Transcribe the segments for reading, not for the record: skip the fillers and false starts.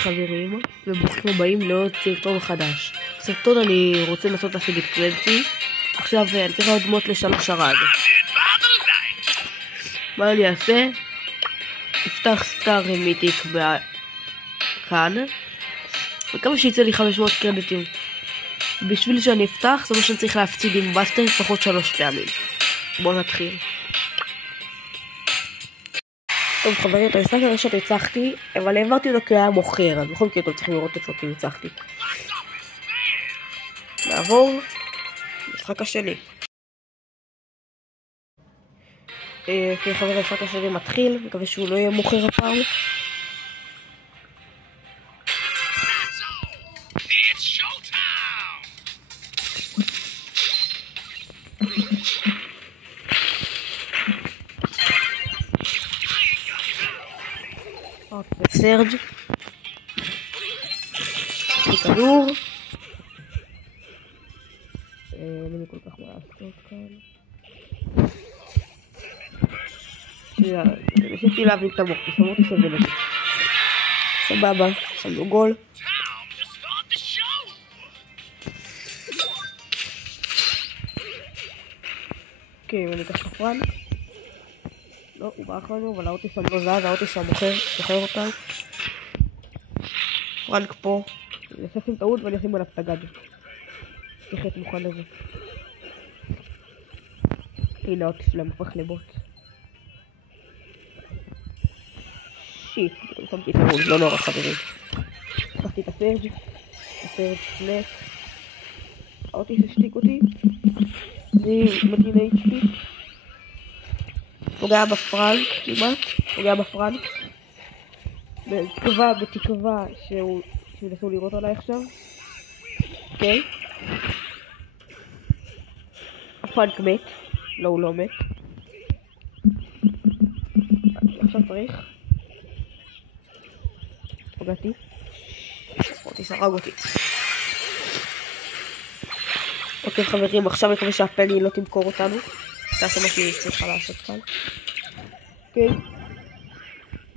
חברים, וברוכים הבאים לעוד סרטון חדש. בסרטון אני רוצה לנסות להשיג את קלנסי. עכשיו אני צריך עוד דמות לשלוש ארד. מה אני אעשה? אפתח סטאר מיתיק כאן, וכמה שיצא לי 500 קרדיטים. בשביל שאני אפתח זה מה שאני צריך להפציד עם בסטר לפחות 3 פעמים. בואו נתחיל. טוב חברים, את המשחק הראשון הצלחתי, אבל העברתי אותו כי היה מוכר, אז בכל מקרה אתם צריכים לראות את זה כי הצלחתי. נעבור למשחק השני. אוקיי חברים, המשחק השני מתחיל, מקווה שהוא לא יהיה מוכר הפעם. סרג' כדור. אין לי כל כך מה לעשות כאן. ניסיתי להבין את המוקטוס, אמרתי שזה לזה. סבבה, שמנו גול. אוקיי, אני אקח שפרן. לא, הוא ברח לנו, אבל האוטיס שם לא זז, האוטיס שם מוכר אותם. פרנק פה, אני אעשה עם טעות ואני אשים עליו את הגד. תחת מוכן לזה. הנה האוטיס שלהם הפך לבוט. שיט, שמתי את הול, לא נורא חברים. לקחתי את הסרג' פלט. האוטיס השתיק אותי. אני מדינה HP. פוגע בפרנק, כמעט, פוגע בפרנק. בתקווה שהוא ינסו לראות עליי עכשיו. אוקיי. הפרנק מת. לא, הוא לא מת. עכשיו צריך. פוגעתי. אותי שרג אותי. אוקיי חברים, עכשיו מקווה שהפני לא תמכור אותנו. תעשה מה שהיא צריכה לעשות כאן. אוקיי.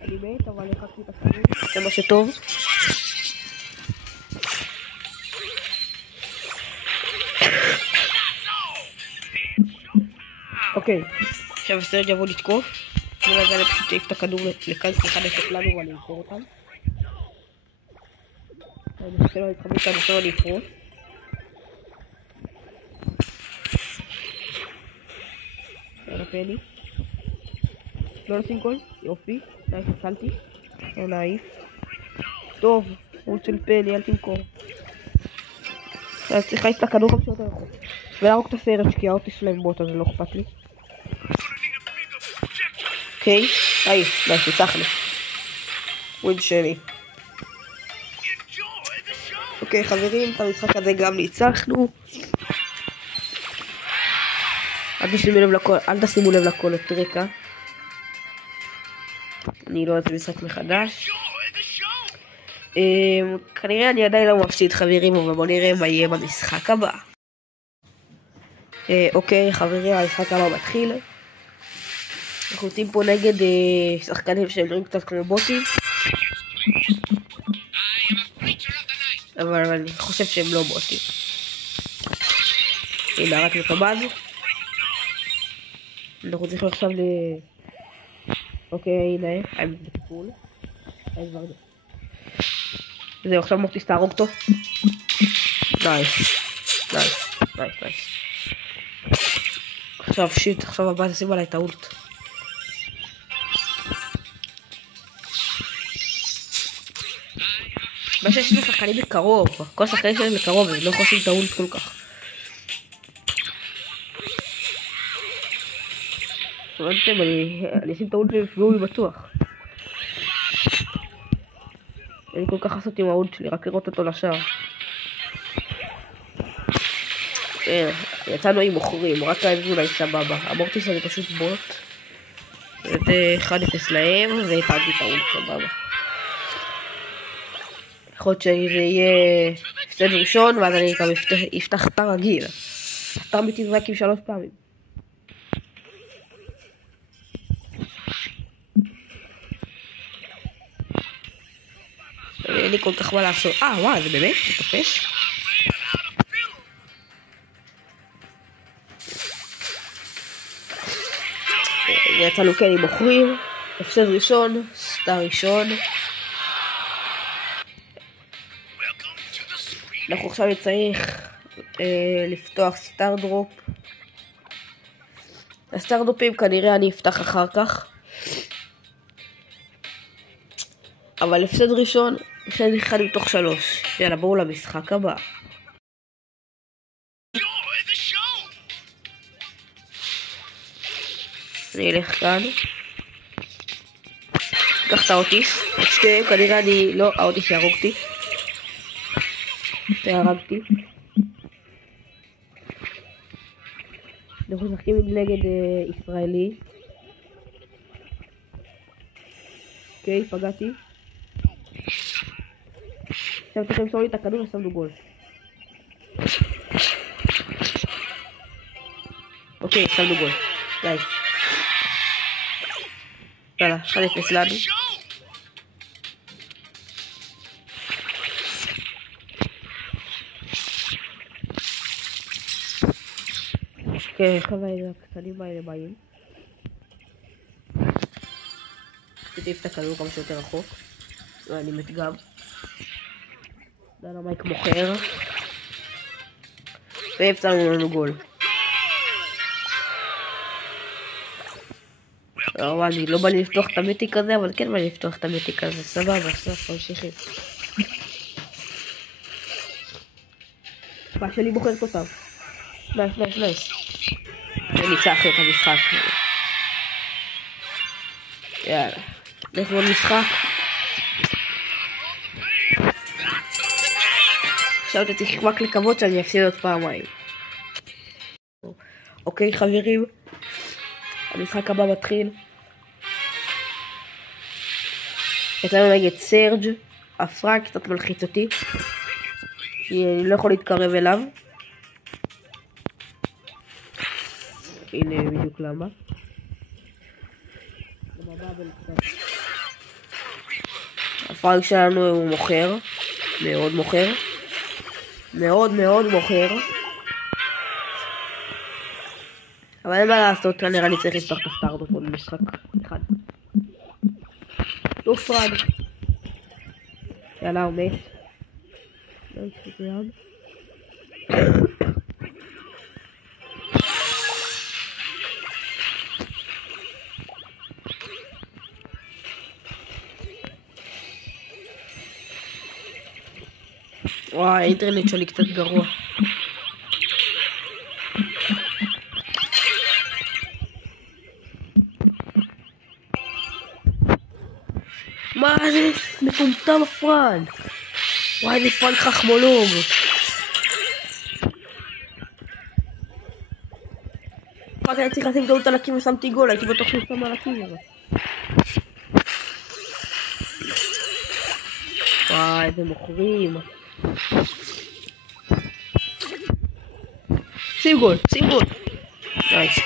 אני מת, אבל החקתי את הסמים. זה מה שטוב. אוקיי. עכשיו הסרג' יבוא לתקוף. ולאז אני פשוט אעיף את הכדור לכאן, סליחה לתת לנו ואני אמכור אותם. אני מחכה לו להתחבא כאן, עכשיו אני אפרוס. פני לא נשים גול, יופי, נייס הצלתי, לא להעיף. טוב, הוא של פני, אל תמכור. אני צריך להעיף את הכדור כמה שיותר רחוק ולהרוג את הסרט כי האוטיס שלהם בוט, אז זה לא אכפת לי. אוקיי, נייס, ניצחנו. ווין שלי. אוקיי חברים, את המשחק הזה גם ניצחנו. אל תשימו לב לכל את רקע. אני לא אעשה משחק מחדש. כנראה אני עדיין לא מפסיד חברים, אבל בואו נראה מה יהיה במשחק הבא. אוקיי חברים, המשחק הבא מתחיל. אנחנו יוצאים פה נגד שחקנים שהם נראים קצת כמו בוטים, אבל אני חושב שהם לא בוטים. הנה רק מקבז. אנחנו צריכים עכשיו אוקיי, הנה, I'm בטיפול. זהו, עכשיו מורטיס תהרוג אותו. נייס. עכשיו שיט, עכשיו הבא תשים עליי את האולט. מה שיש לי שחקנים בקרוב, כל השחקנים שלהם בקרוב, הם לא יכולים את האולט כל כך. הבנתם, אני אשים את האולט ויפגעו לי בטוח. אין לי כל כך לעשות עם האולט שלי, רק לראות אותו לשער. יצאנו עם מוכרים, רק האמת אולי סבבה. אמרתי שזה פשוט בוט. זה 1-0 להם, והפעלתי את האולט סבבה. יכול להיות שזה יהיה הפסד ראשון, ואז אני גם אפתח סטאר רגיל. הסטאר מתזרק עם 3 פעמים. אין לי כל כך מה לעשות. וואי, זה באמת? זה תופס? יצאנו כן עם מוכרים. הפסד ראשון, סטאר ראשון. אנחנו עכשיו צריך לפתוח סטאר דרופ. הסטאר דרופים כנראה אני אפתח אחר כך. אבל הפסד ראשון, הפסד אחד מתוך 3. יאללה, בואו למשחק הבא. אני אלך כאן. קח את האוטיס. את שתיהם, כנראה אני... לא, האוטיס יהרוגתי. הרגתי. אנחנו משחקים נגד ישראלי. אוקיי, פגעתי. עכשיו צריכים לסור לי את הכדור ושמנו גול. אוקיי, שמנו גול. גייס. יאללה, 1-0 לנו. אוקיי, חבר'ה, הקטנים האלה באים. תטיף את הכדור כמה שיותר רחוק. ואני מת גם. דנה מייק מוכר. והפצענו לנו גול. אני לא בא לי לפתוח את המתיק הזה, אבל כן בא לי לפתוח את המתיק הזה. סבבה, סוף, ממשיכים. מה שלי בוחרת אותם. נייס. וניצחנו את המשחק. יאללה. אנחנו במשחק. עכשיו אתה צריך רק לקוות שאני אפסיד עוד פעמיים. אוקיי חברים. המשחק הבא מתחיל. יצאנו נגד סרג'. הפרק קצת מלחיץ אותי. אני לא יכול להתקרב אליו. הנה בדיוק למה. הפרק שלנו הוא מוכר. מאוד מוכר. מאוד מוכר. אבל אין מה לעשות, נראה לי צריך לפתוח את הסטארט פה במשחק אחד. לא פרד. יאללה, הוא מת. לא יצטרך ליד. וואי, האינטרנט שלי קצת גרוע. מה זה? מטומטם הפרן. וואי, זה פרן חכמולוג. רק אני צריך לשים גאות על הקים ושמתי גול, הייתי בטוח שהוא שם על הקים הזה. וואי, זה מוכרים. שים גול. נייס.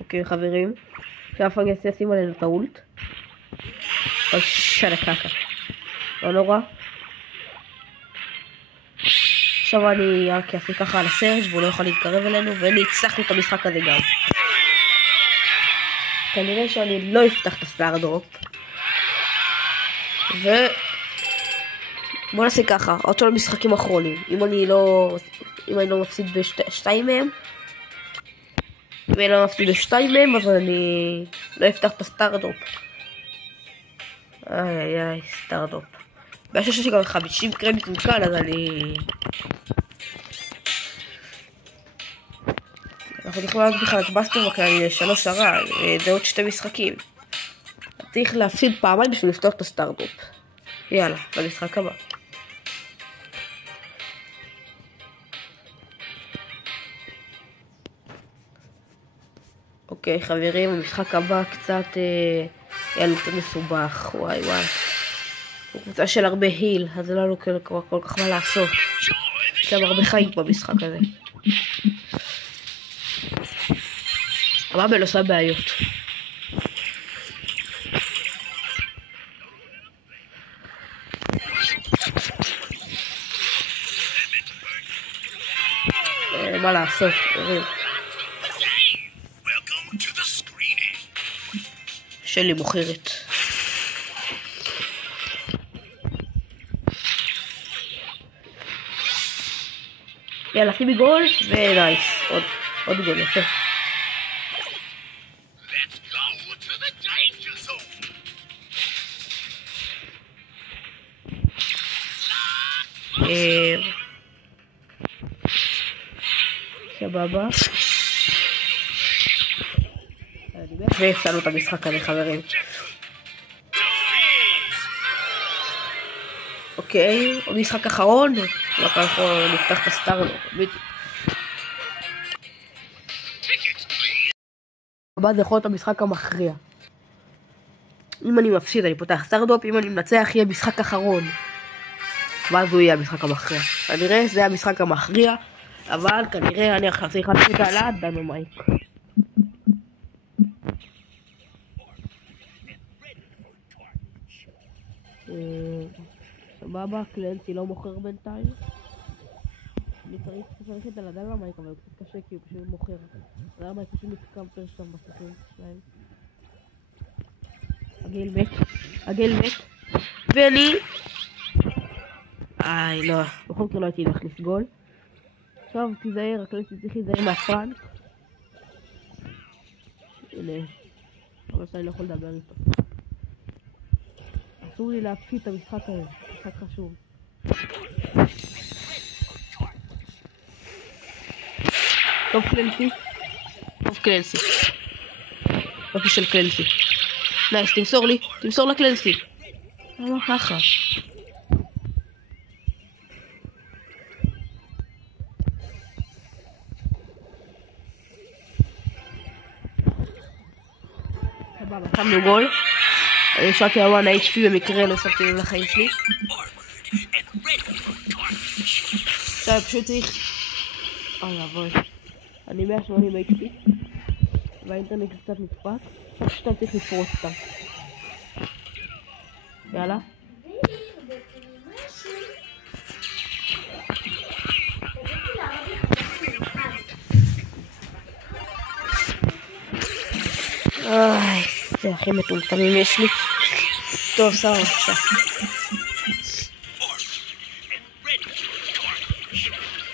אוקיי חברים. עכשיו אני אעשה שים עלינו את האולט. אוי שלה קקה. לא נורא. עכשיו אני רק אעשה ככה על הסרג' והוא לא יכול להתקרב אלינו וניצחנו את המשחק הזה גם. כנראה שאני לא אפתח את הסטאר דרופ. בוא נעשה ככה, עוד שלוש משחקים אחרונים. אם אני לא מפסיד בשתיים מהם, אז אני לא אפתח את הסטאר דרופ. איי, סטאר דרופ. בעיה שיש לי גם 50 קרדיטים כאן, אז אנחנו יכולים לעשות בכלל את בסטר בכלל 3 הרע, זה עוד 2 משחקים. צריך להפסיד פעמיים בשביל לפתוח את הסטאר דרופ. יאללה, במשחק הבא. אוקיי חברים, המשחק הבא קצת היה לו קצת מסובך. וואי. הוא קבוצה של הרבה היל, אז אין לנו כל כך מה לעשות. יש להם הרבה חיים במשחק הזה. המאבל עושה בעיות. מה לעשות? שלי מוכרת. יאללה, שימי גול, ונייס. עוד גול, יפה. סבבה. והפסענו את המשחק הזה, חברים. אוקיי, המשחק אחרון. רק אנחנו נפתח את הסטארט. הבא זה יכול להיות המשחק המכריע. אם אני מפסיד אני פותח סטארט-אפ, אם אני מנצח יהיה משחק אחרון. ואז הוא יהיה המשחק המכריע. כנראה זה המשחק המכריע, אבל כנראה אני עכשיו צריך להפסיק על הדינמייט. סבבה, קלנסי לא מוכר בינתיים. אני צריך את הדינמייט, אבל הוא קצת קשה כי הוא פשוט מוכר. הדינמייט פשוט מתקמפר שם בסופים שלהם. הגל מת. ואני... לא, בכל מקרה לא הייתי להכניס גול. עכשיו תיזהר, הקלנסי צריך להיזהר מהפרנק. הנה, אבל שאני לא יכול לדבר איתו. אסור לי להפסיד את המשחק הזה, משחק חשוב. טוב קלנסי. יופי של קלנסי. נייס, תמסור לקלנסי. למה ככה? סבבה, שמנו גול. אני שאלתי על 1 HP במקרה, לא שמתי לב לחיים שלי. עכשיו פשוט צריך... אוי אבוי. אני 180 HP. והאינטרנט קצת נדפק. עכשיו צריך לפרוץ אותם. יאללה. אוי, זה הכי מטומטמים יש לי. טוב, סבבה, בבקשה.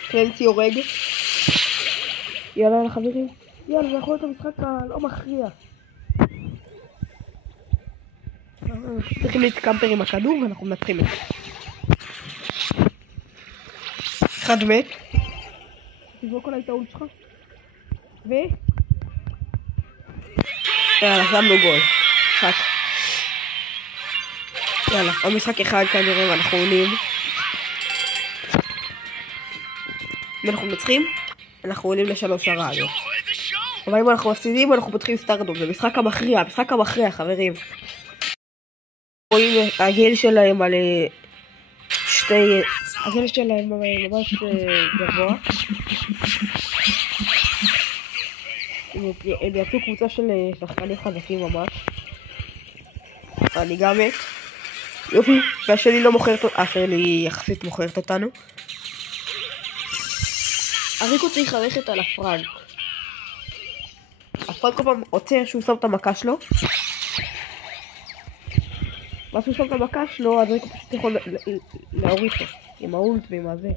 קלנסי הורג. יאללה חברים. יאללה, זה יכול להיות המשחק הלא מכריע. צריכים להתקמפר עם הכדור ואנחנו מנצחים את זה. אחד מת. תזרוק עליי את האולט שלך. יאללה, שמנו גול. משחק. יאללה, עוד משחק אחד כנראה ואנחנו עולים. אם אנחנו מנצחים, אנחנו עולים ל3 הרעיון. אבל אם אנחנו מפסידים, אנחנו פותחים סטארט-אפ. זה משחק המכריע, חברים. רואים הגיל שלהם על הגיל שלהם ממש גבוה. הם יצאו קבוצה של שחקנים חזקים ממש. אני גם מת. יופי, והשלי לא מוכרת, שלי יחסית מוכרת אותנו. הריקו צריך ללכת על הפרנק. הפרנק כל פעם עוצר שהוא שם את המכה שלו. ואז הוא שם את המכה שלו, אז ריקו פשוט יכול להוריד לו. עם האולט ועם הזה.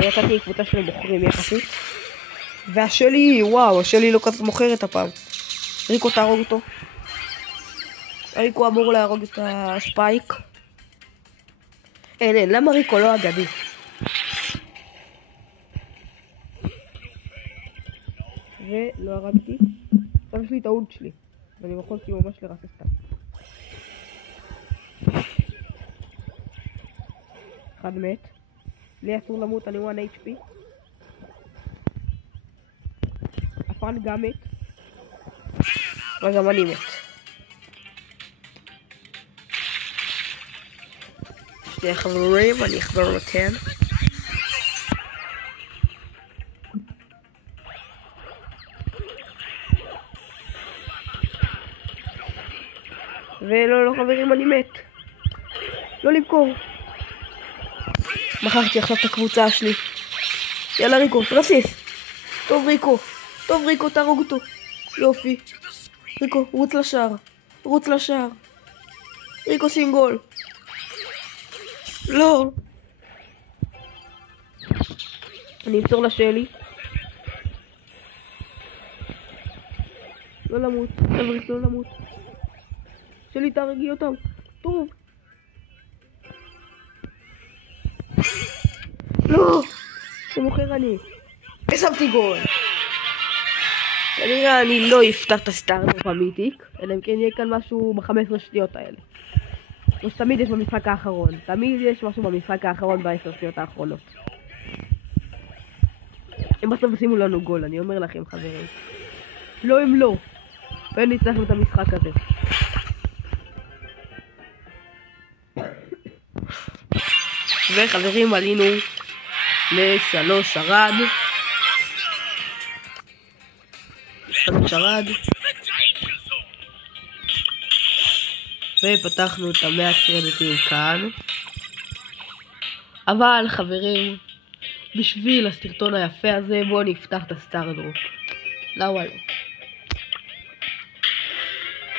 יצאתי קבוצה של מוכרים יחסית. והשלי, וואו, השלי לא כזה מוכרת הפעם. ריקו תהרוג אותו. ריקו אמור להרוג את הספייק. אין, למה ריקו לא אגדי? ולא הרגתי. עכשיו יש לי את האולט שלי. ואני יכולתי ממש לרסס אותם. אחד מת. לי אסור למות, אני 1 HP. הפן גם מת. וגם אני מת. שני חברים, אני אחבר אותם. ולא, חברים, אני מת. לא למכור. מכרתי עכשיו את הקבוצה שלי. יאללה ריקו, רסיס. טוב ריקו, תהרוג אותו. יופי. ריקו, רוץ לשער. ריקו סינגול. לא. אני אמסור לשלי. לא למות, אבריק, לא למות. שלי, תהרגי אותם. טוב. לא! הוא מוכר אני. ושמתי גול. כנראה אני לא אפתח את הסטארט המיתיק, אלא אם כן יהיה כאן משהו ב-15 שניות האלה. כמו שתמיד יש במשחק האחרון. תמיד יש משהו במשחק האחרון ב-10 שניות האחרונות. הם בסוף שימו לנו גול, אני אומר לכם, חברים. לא אם לא. ואין ניצחנו את המשחק הזה. וחברים, עלינו ל3 שרד. ופתחנו את 100 קרדיטים כאן. אבל חברים, בשביל הסרטון היפה הזה בואו נפתח את הסטארדרופ. למה לא?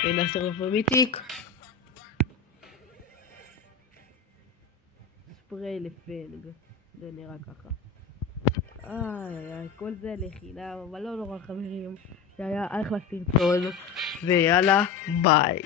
הנה הסרטון מיתיק. ספרי לפלג. זה נראה ככה. כל זה לחינם, אבל לא נורא חברים. זה היה אחלה סרטון. ויאללה, ביי.